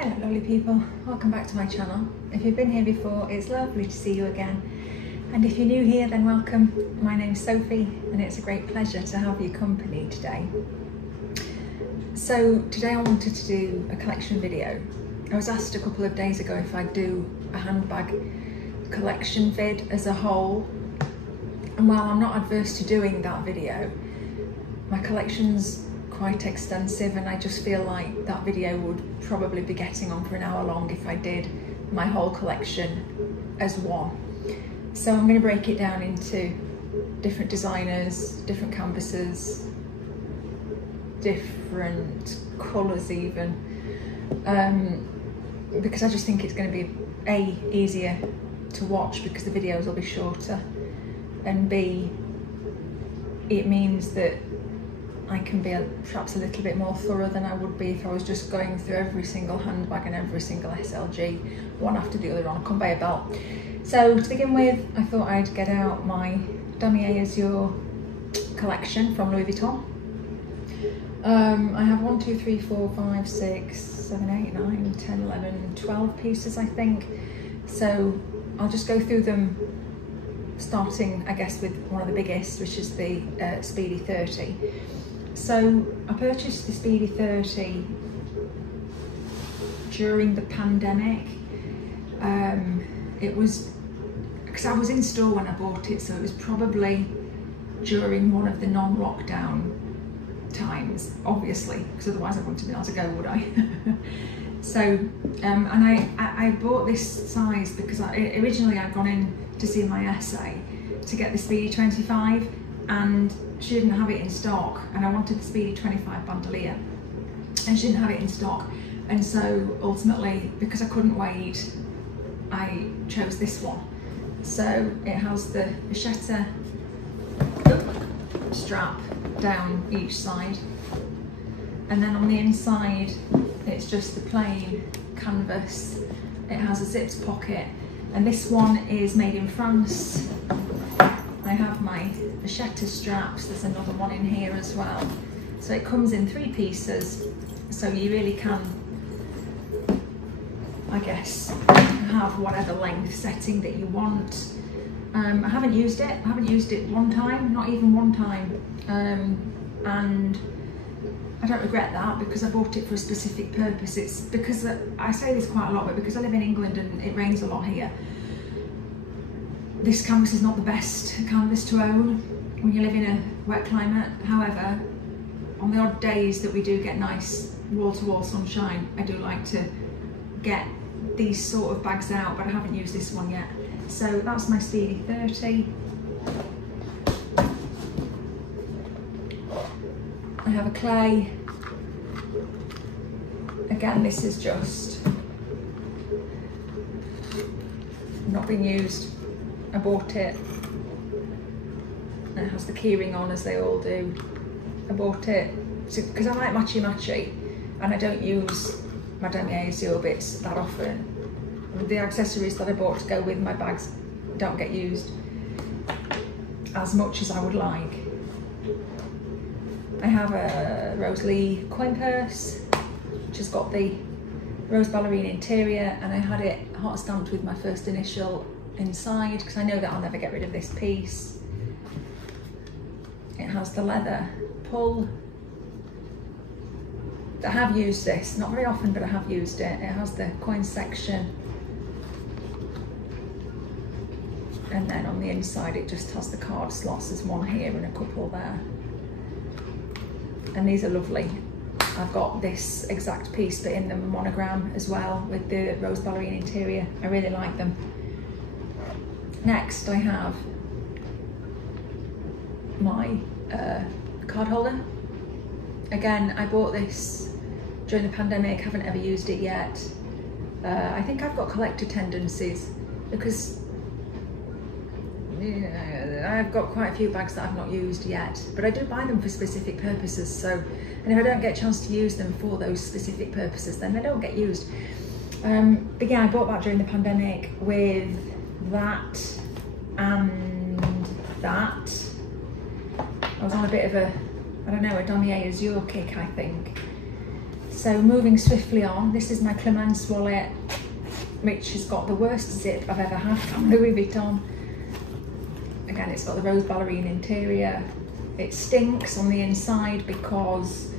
Hello lovely people, welcome back to my channel. If you've been here before, it's lovely to see you again. And if you're new here, then welcome. My name's Sophie and it's a great pleasure to have your company today. So today I wanted to do a collection video. I was asked a couple of days ago if I'd do a handbag collection vid as a whole. And while I'm not adverse to doing that video, my collection's quite extensive and I just feel like that video would probably be getting on for an hour long if I did my whole collection as one. So I'm going to break it down into different designers, different canvases, different colours even, because I just think it's going to be A, easier to watch because the videos will be shorter, and B, it means that I can be perhaps a little bit more thorough than I would be if I was just going through every single handbag and every single SLG, one after the other on a conveyor belt. So to begin with, I thought I'd get out my Damier Azure collection from Louis Vuitton. I have 1, 2, 3, 4, 5, 6, 7, 8, 9, 10, 11, 12 pieces I think. So I'll just go through them, starting I guess with one of the biggest, which is the Speedy 30. So I purchased the Speedy 30 during the pandemic. It was, because I was in store when I bought it, so it was probably during one of the non-lockdown times, obviously, because otherwise I wouldn't have been able to go, would I? So, and I bought this size because originally I'd gone in to see my essay to get the Speedy 25 and she didn't have it in stock, and I wanted the Speedy 25 bandolier and she didn't have it in stock, and so ultimately, because I couldn't wait, I chose this one. So it has the vachetta strap down each side, and then on the inside it's just the plain canvas. It has a zipped pocket, and this one is made in France. I have my vachetta straps, there's another one in here as well. So it comes in 3 pieces, so you really can, I guess, have whatever length setting that you want. I haven't used it one time, not even one time, and I don't regret that because I bought it for a specific purpose. It's because, I say this quite a lot, but because I live in England and it rains a lot here, this canvas is not the best canvas to own when you live in a wet climate. However, on the odd days that we do get nice wall-to-wall sunshine, I do like to get these sort of bags out, but I haven't used this one yet. So that's my Speedy 30. I have a clay. Again, this is just not been used. I bought it, and it has the keyring on as they all do. I bought it because I like matchy and I don't use my Damier Azure bits that often. The accessories that I bought to go with my bags don't get used as much as I would like. I have a Rose Lee coin purse, which has got the rose ballerine interior, and I had it hot stamped with my first initial inside because I know that I'll never get rid of this piece. It has the leather pull. I have used this, not very often, but I have used it. It has the coin section, and then on the inside it just has the card slots. There's one here and a couple there, and these are lovely. I've got this exact piece but in the monogram as well with the rose ballerine interior. I really like them. Next I have my card holder. Again, I bought this during the pandemic, haven't ever used it yet. I think I've got collector tendencies because I've got quite a few bags that I've not used yet, but I do buy them for specific purposes. So, and if I don't get a chance to use them for those specific purposes, then they don't get used. But yeah, I bought that during the pandemic with that and that. I was on a bit of a, I don't know, a Damier Azure kick, I think. So moving swiftly on, this is my Clemence wallet, which has got the worst zip I've ever had from Louis Vuitton. Again, it's got the rose ballerine interior. It stinks on the inside because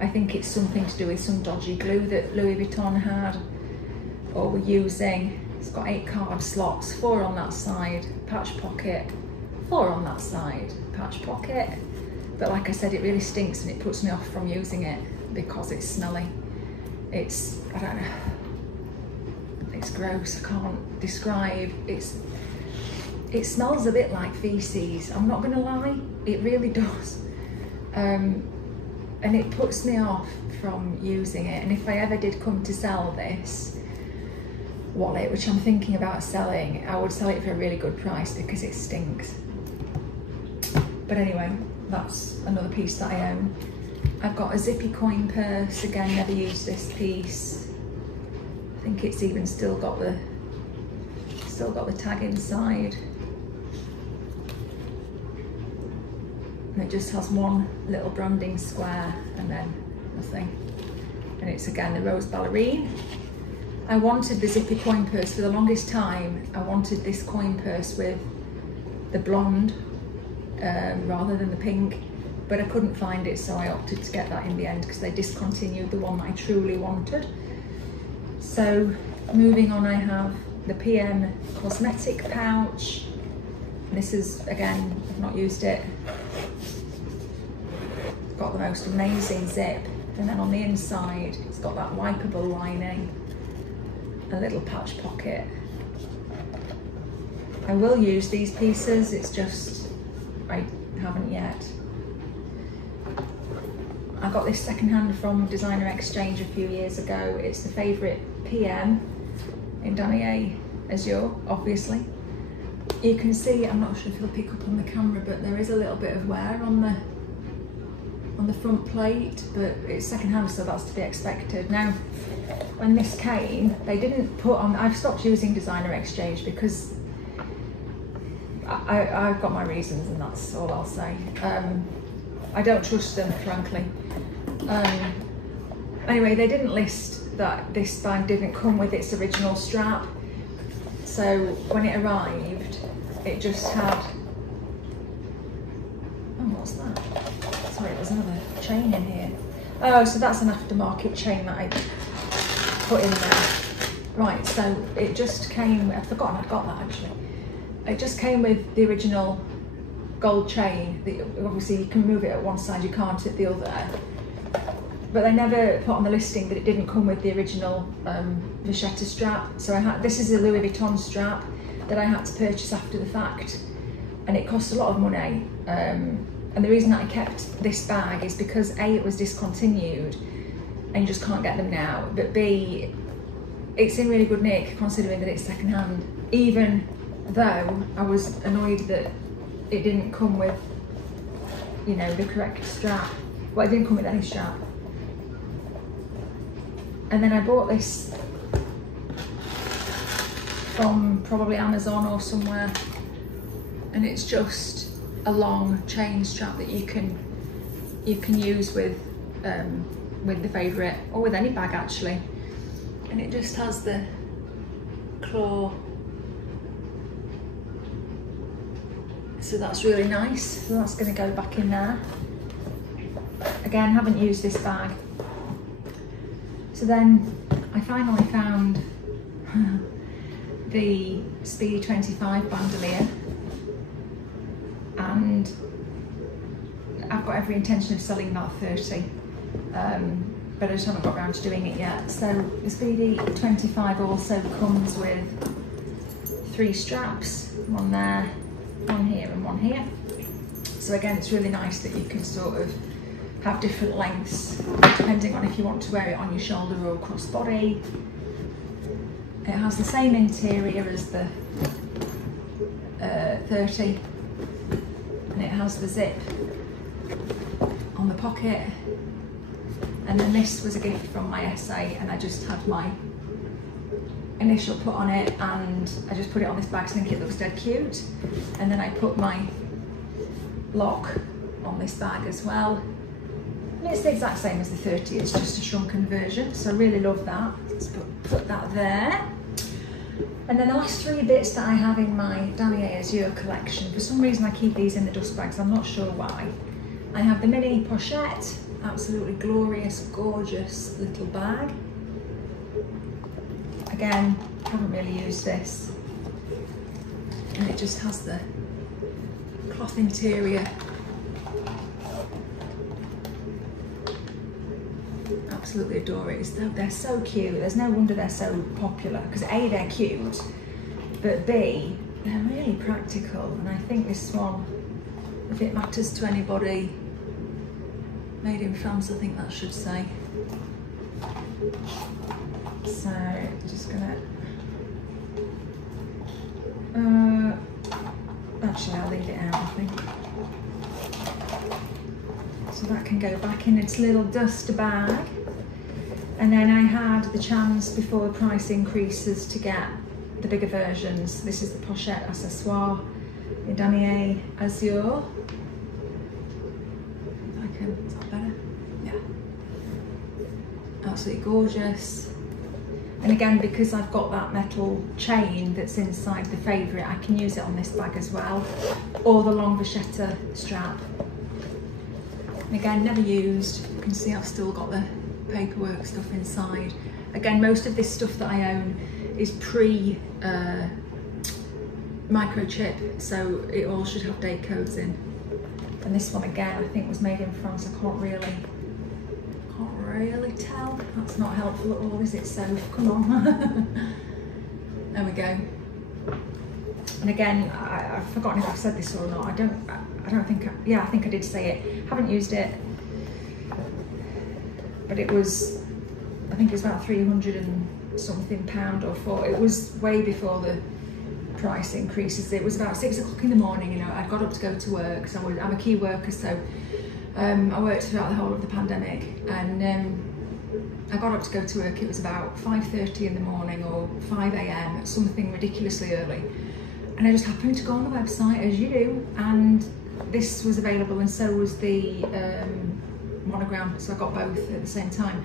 I think it's something to do with some dodgy glue that Louis Vuitton had or were using. It's got 8 card slots, 4 on that side, patch pocket, 4 on that side, patch pocket. But like I said, it really stinks and it puts me off from using it because it's smelly. It's, I don't know, it's gross, I can't describe. It smells a bit like feces, I'm not gonna lie, it really does. And it puts me off from using it. And if I ever did come to sell this wallet, which I'm thinking about selling, I would sell it for a really good price because it stinks. But anyway, that's another piece that I own. I've got a zippy coin purse, again, never used this piece. I think it's even still got the tag inside. And it just has one little branding square and then nothing. And it's again the rose ballerine. I wanted the zippy coin purse for the longest time. I wanted this coin purse with the blonde rather than the pink, but I couldn't find it, so I opted to get that in the end because they discontinued the one that I truly wanted. So moving on, I have the PM cosmetic pouch. This is, again, I've not used it. It's got the most amazing zip, and then on the inside it's got that wipeable lining, a little patch pocket. I will use these pieces, it's just I haven't yet. I got this secondhand from Designer Exchange a few years ago. It's the favourite PM in Damier Azure, obviously. You can see, I'm not sure if you'll pick up on the camera, but there is a little bit of wear on the front plate, but it's secondhand, so that's to be expected. Now, when this came, they didn't put on, I've stopped using Designer Exchange because I've got my reasons and that's all I'll say. I don't trust them, frankly. Anyway, they didn't list that this bag didn't come with its original strap. So when it arrived, it just had, oh, what's that? Sorry, there's another chain in here. Oh, so that's an aftermarket chain that I put in there. Right, so it just came, I'd forgotten I'd got that actually. It just came with the original gold chain. Obviously you can move it at one side, you can't at the other. But they never put on the listing that it didn't come with the original vachetta strap. So this is a Louis Vuitton strap that I had to purchase after the fact, and it cost a lot of money. And the reason that I kept this bag is because A, it was discontinued and you just can't get them now, but B, it's in really good nick considering that it's secondhand, even though I was annoyed that it didn't come with, you know, the correct strap. Well, it didn't come with any strap. And then I bought this from probably Amazon or somewhere, and it's just a long chain strap that you can use with the favourite, or with any bag actually. And it just has the claw, so that's really nice. So that's going to go back in there. Again, haven't used this bag. So then I finally found the Speedy 25 bandolier, and I've got every intention of selling that 30, but I just haven't got around to doing it yet. So the Speedy 25 also comes with 3 straps, one there, one here and one here. So again, it's really nice that you can sort of have different lengths depending on if you want to wear it on your shoulder or across body. It has the same interior as the 30, and it has the zip on the pocket. And then this was a gift from my essay, and I just had my initial put on it, and I just put it on this bag so I think it looks dead cute. And then I put my lock on this bag as well. And it's the exact same as the 30, it's just a shrunken version, so I really love that. Let's put that there. And then the last 3 bits that I have in my Damier Azure collection, for some reason I keep these in the dust bags, I'm not sure why. I have the mini pochette, absolutely glorious, gorgeous little bag. Again, haven't really used this. And it just has the cloth interior. Absolutely adore it. They're so cute. There's no wonder they're so popular, because A, they're cute, but B, they're really practical. And I think this one, if it matters to anybody, made in France, I think that should say. So just gonna, actually I'll leave it out, I think. So that can go back in its little dust bag. And then I had the chance before the price increases to get the bigger versions. This is the pochette accessoire, the Damier Azure. Is that better? Yeah. Absolutely gorgeous. And again, because I've got that metal chain that's inside the favourite, I can use it on this bag as well, or the long vachetta strap. And again, never used. You can see I've still got the paperwork stuff inside. Again, most of this stuff that I own is microchip, so it all should have date codes in. And this one again, I think was made in France. I can't really tell. That's not helpful at all, is it, Soph? Come on. There we go. And again, I've forgotten if I've said this or not. I don't think, yeah, I think I did say it. Haven't used it, but it was, I think it was about 300 and something pound or 4. It was way before the price increases. It was about 6 o'clock in the morning, you know, I got up to go to work, so I'm a key worker, so I worked throughout the whole of the pandemic, and I got up to go to work. It was about 5:30 in the morning or 5 AM, something ridiculously early. And I just happened to go on the website, as you do, and this was available, and so was the monogram, so I got both at the same time.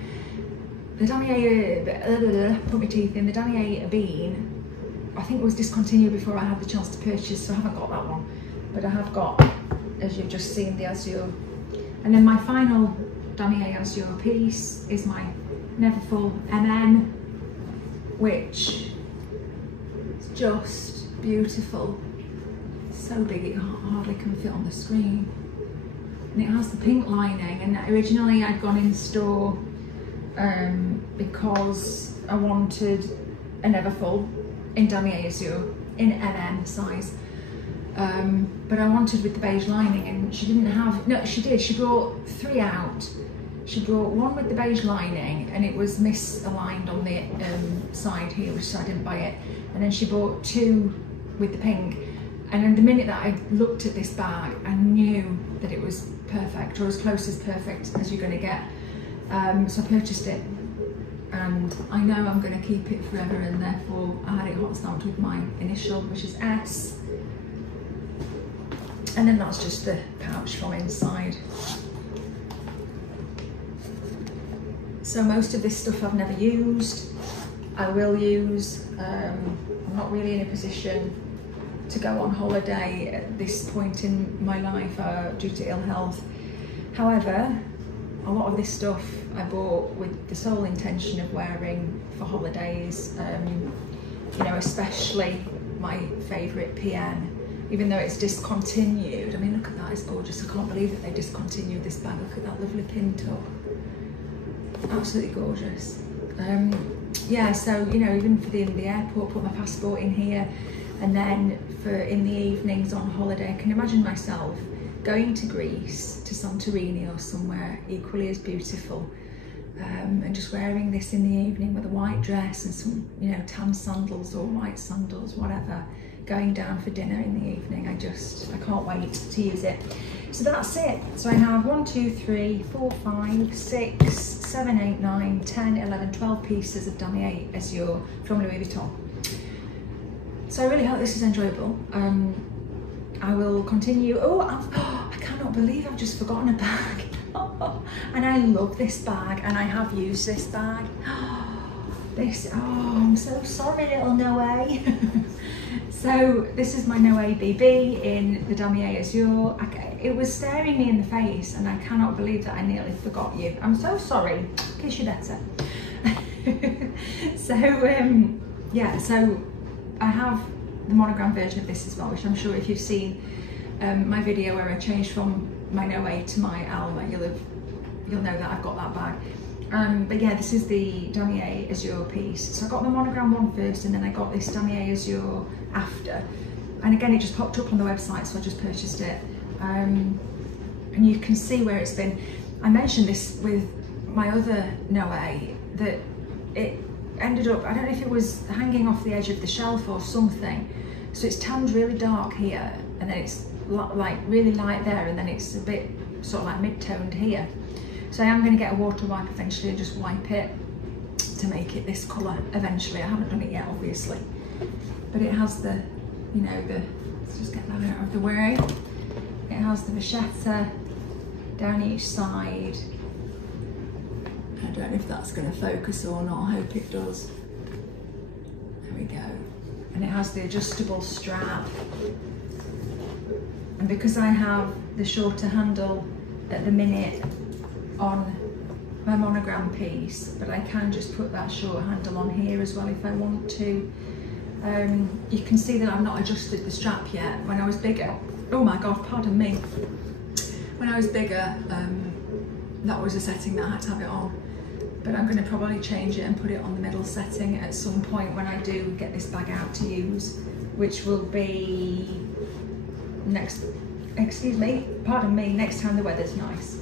The Damier, put my teeth in, the Damier Bean, I think it was discontinued before I had the chance to purchase, so I haven't got that one. But I have got, as you've just seen, the Azure. And then my final Damier Azure piece is my Neverfull MM, which is just beautiful. So big it hardly can fit on the screen. And it has the pink lining, and originally I'd gone in store because I wanted a Neverfull in Damier Azure in MM size, but I wanted with the beige lining, and she didn't have, no she did, she brought 3 out. She brought one with the beige lining, and it was misaligned on the side here, which I didn't buy it, and then she brought 2 with the pink. And then the minute that I looked at this bag, I knew that it was perfect, or as close as perfect as you're going to get. So I purchased it, and I know I'm going to keep it forever, and therefore I had it hot stamped with my initial, which is S. And then that's just the pouch from inside. So most of this stuff I've never used. I will use. I'm not really in a position to go on holiday at this point in my life due to ill health. However, a lot of this stuff I bought with the sole intention of wearing for holidays, you know, especially my favourite PN, even though it's discontinued. I mean, look at that, it's gorgeous. I can't believe that they discontinued this bag. Look at that lovely pin top. Absolutely gorgeous. Yeah, so, you know, even for the airport, put my passport in here, and then for in the evenings on holiday, I can imagine myself going to Greece, to Santorini or somewhere equally as beautiful, and just wearing this in the evening with a white dress and some, you know, tan sandals or white sandals, whatever, going down for dinner in the evening. I can't wait to use it. So that's it. So I have 1, 2, 3, 4, 5, 6, 7, 8, 9, 10, 11, 12 pieces of Damier Azure from Louis Vuitton. So I really hope this is enjoyable. I will continue. Oh, I cannot believe I've just forgotten a bag. And I love this bag, and I have used this bag. This, oh, I'm so sorry, little Noe. So this is my Noe BB in the Damier Azure. It was staring me in the face, and I cannot believe that I nearly forgot you. I'm so sorry. Kiss you better. So yeah, so I have the monogram version of this as well, which I'm sure if you've seen my video where I changed from my Noe to my Alma, you'll know that I've got that bag. But yeah, this is the Damier Azure piece. So I got the monogram one first, and then I got this Damier Azure after. And again, it just popped up on the website, so I just purchased it. And you can see where it's been. I mentioned this with my other Noe, that it ended up, I don't know if it was hanging off the edge of the shelf or something. So it's tanned really dark here, and then it's like really light there, and then it's a bit sort of like mid-toned here. So I am going to get a water wipe eventually and just wipe it to make it this colour eventually. I haven't done it yet, obviously. But it has the, you know, let's just get that out of the way. It has the vachetta down each side. I don't know if that's going to focus or not, I hope it does. There we go. And it has the adjustable strap. And because I have the shorter handle at the minute on my monogram piece, but I can just put that short handle on here as well if I want to. You can see that I've not adjusted the strap yet. When I was bigger, oh my god, pardon me. When I was bigger, that was a setting that I had to have it on. But I'm going to probably change it and put it on the middle setting at some point when I do get this bag out to use, which will be next, excuse me, pardon me, next time the weather's nice.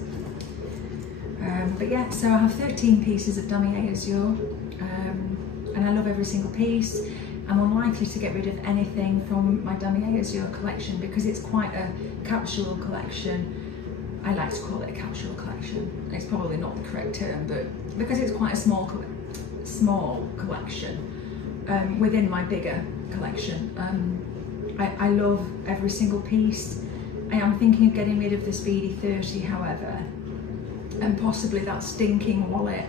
But yeah, so I have 13 pieces of Damier Azure, and I love every single piece. I'm unlikely to get rid of anything from my Damier Azure collection because it's quite a capsule collection. I like to call it a capsule collection. It's probably not the correct term, but because it's quite a small collection within my bigger collection, I love every single piece. I am thinking of getting rid of the Speedy 30, however, and possibly that stinking wallet,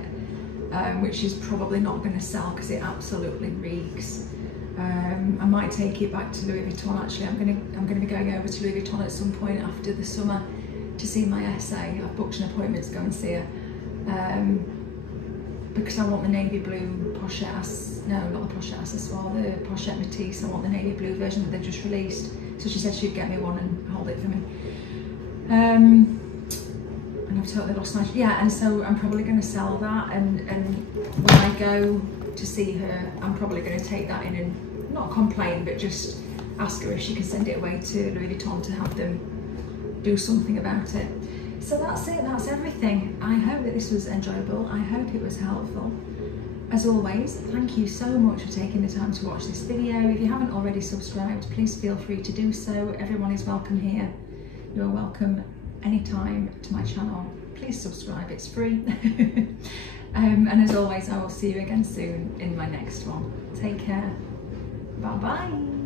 which is probably not going to sell because it absolutely reeks. I might take it back to Louis Vuitton. Actually, I'm going to be going over to Louis Vuitton at some point after the summer to see my essay. I've booked an appointment to go and see her because I want the navy blue pochette, no, not the pochette accessoire, the pochette Matisse. I want the navy blue version that they've just released. So she said she'd get me one and hold it for me. And I've totally lost my, yeah, and so I'm probably going to sell that, and when I go to see her, I'm probably going to take that in and not complain, but just ask her if she can send it away to Louis Vuitton to have them do something about it. So that's it, that's everything. I hope that this was enjoyable. I hope it was helpful. As always, thank you so much for taking the time to watch this video. If you haven't already subscribed, please feel free to do so. Everyone is welcome here. You're welcome anytime to my channel. Please subscribe, it's free. And as always, I will see you again soon in my next one. Take care. Bye bye.